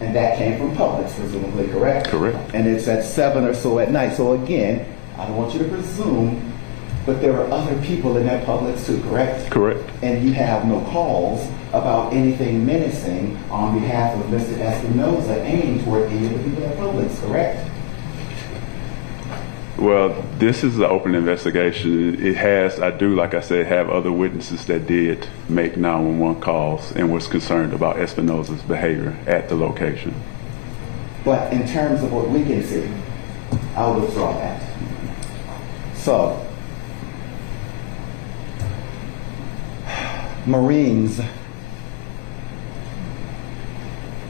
And that came from Publix, presumably, correct? Correct. And it's at 7 or so at night. So again, I don't want you to presume, but there were other people in that Publix too, correct? Correct. And you have no calls about anything menacing on behalf of Mr. Espinoza aimed toward any of the people at Publix, correct? Well, this is an open investigation. It has, I do, like I said, have other witnesses that did make 911 calls and was concerned about Espinoza's behavior at the location. But in terms of what we can see, I'll withdraw that. So, Marines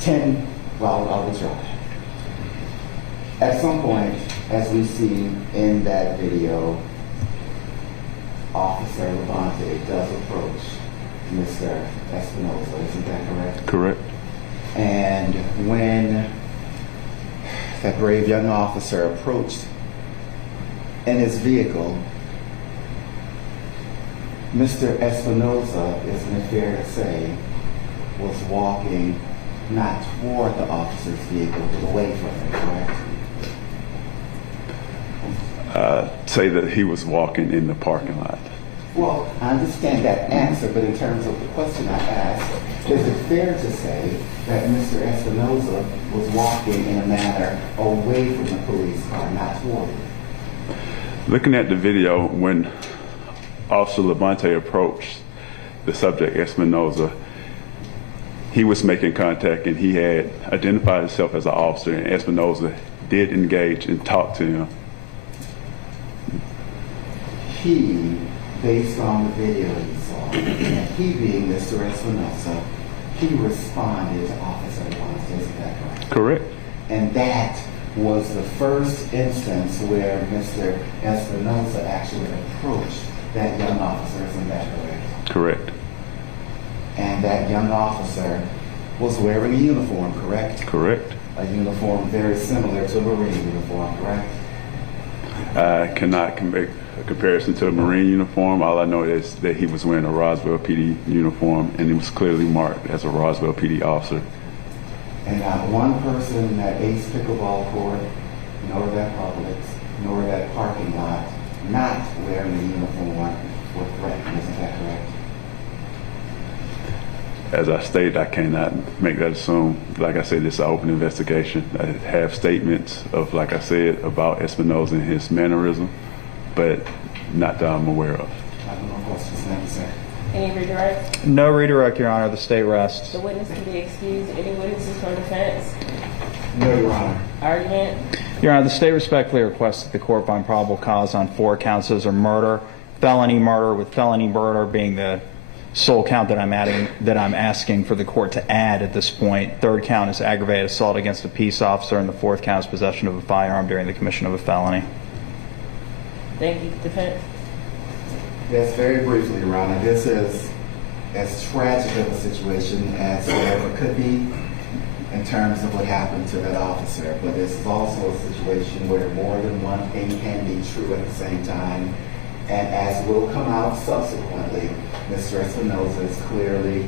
I'll withdraw that. At some point, as we see in that video, Officer Levante does approach Mr. Espinoza, isn't that correct? Correct. And when that brave young officer approached in his vehicle, Mr. Espinoza, isn't it fair to say, was walking not toward the officer's vehicle, but away from it, correct? Say that he was walking in the parking lot. Well, I understand that answer, but in terms of the question I asked, is it fair to say that Mr. Espinoza was walking in a manner away from the police car, not toward it? Looking at the video, when Officer Levante approached the subject, Espinoza, he was making contact and he had identified himself as an officer, and Espinoza did engage and talk to him. He, based on the video he saw, and he being Mr. Espinoza, he responded to Officer Levante, isn't that correct? Correct. And that was the first instance where Mr. Espinoza actually approached that young officer, isn't that correct? Correct. And that young officer was wearing a uniform, correct? Correct. A uniform very similar to a Marine uniform, correct? I cannot make a comparison to a Marine uniform. All I know is that he was wearing a Roswell PD uniform, and it was clearly marked as a Roswell PD officer. And not one person in that Ace pickleball court, nor that Publix, nor that parking lot, not wearing a uniform, were threatened, isn't that correct? As I stated, I cannot make that assume. Like I said, it's an open investigation. I have statements of, like I said, about Espinoza and his mannerism, but not that I'm aware of. I have no questions. Thank you, sir. Any redirect? No redirect, Your Honor. The state rests. The witness can be excused. Any witnesses for defense? No, Your Honor. Argument? Your Honor, the state respectfully requests that the court find probable cause on 4 counts of murder, felony murder, with felony murder being the sole count that I'm asking for the court to add at this point. 3rd count is aggravated assault against a peace officer, and the 4th count is possession of a firearm during the commission of a felony. Thank you. Defense? Yes, very briefly, Your Honor. This is as tragic of a situation as there ever could be in terms of what happened to that officer, but this is also a situation where more than one thing can be true at the same time. And as will come out subsequently, Mr. Espinoza is clearly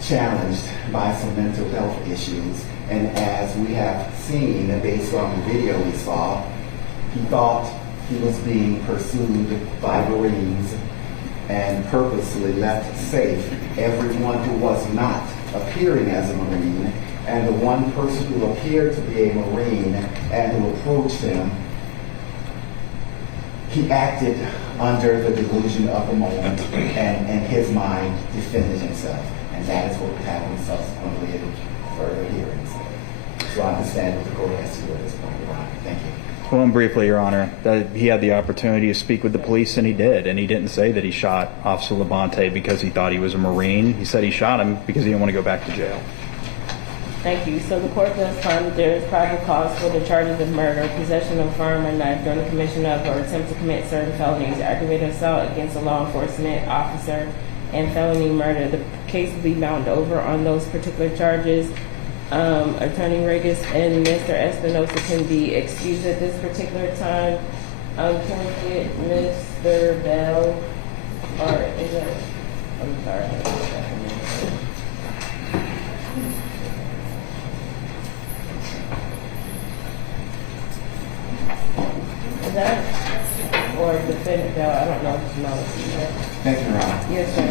challenged by some mental health issues. And as we have seen, based on the video we saw, he thought he was being pursued by Marines and purposely left safe everyone who was not appearing as a Marine, and the one person who appeared to be a Marine and who approached him, he acted under the delusion of the moment and in his mind defended himself. And that is what happened subsequently in further hearings. So I understand what the court has to do at this point, Your Honor. Thank you. Well, and briefly, Your Honor, that he had the opportunity to speak with the police, and he did. And he didn't say that he shot Officer Levante because he thought he was a Marine. He said he shot him because he didn't want to go back to jail. Thank you. So the court does find that there is probable cause for the charges of murder, possession of a firearm or knife during the commission of or attempt to commit certain felonies, aggravated assault against a law enforcement officer, and felony murder. The case will be bound over on those particular charges. Attorney Regis and Mr. Espinoza can be excused at this particular time. Can we get Mr. Bell, or is it, I'm sorry. Is that, or defendant Bell, I don't know if you know. Thank you, Your Honor. Yes, sir.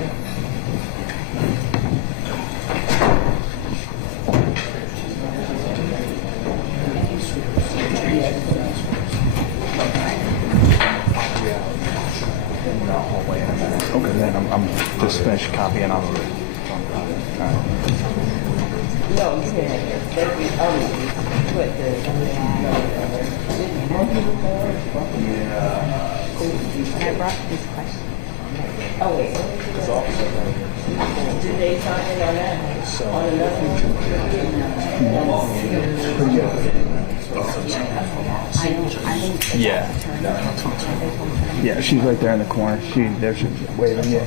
Okay, then I'm just finished copying off. No, you can't. But put the. I brought this question. Oh, wait. Did they sign in on that? On another one? Yeah. Yeah, she's right there in the corner. She's waving. Yeah.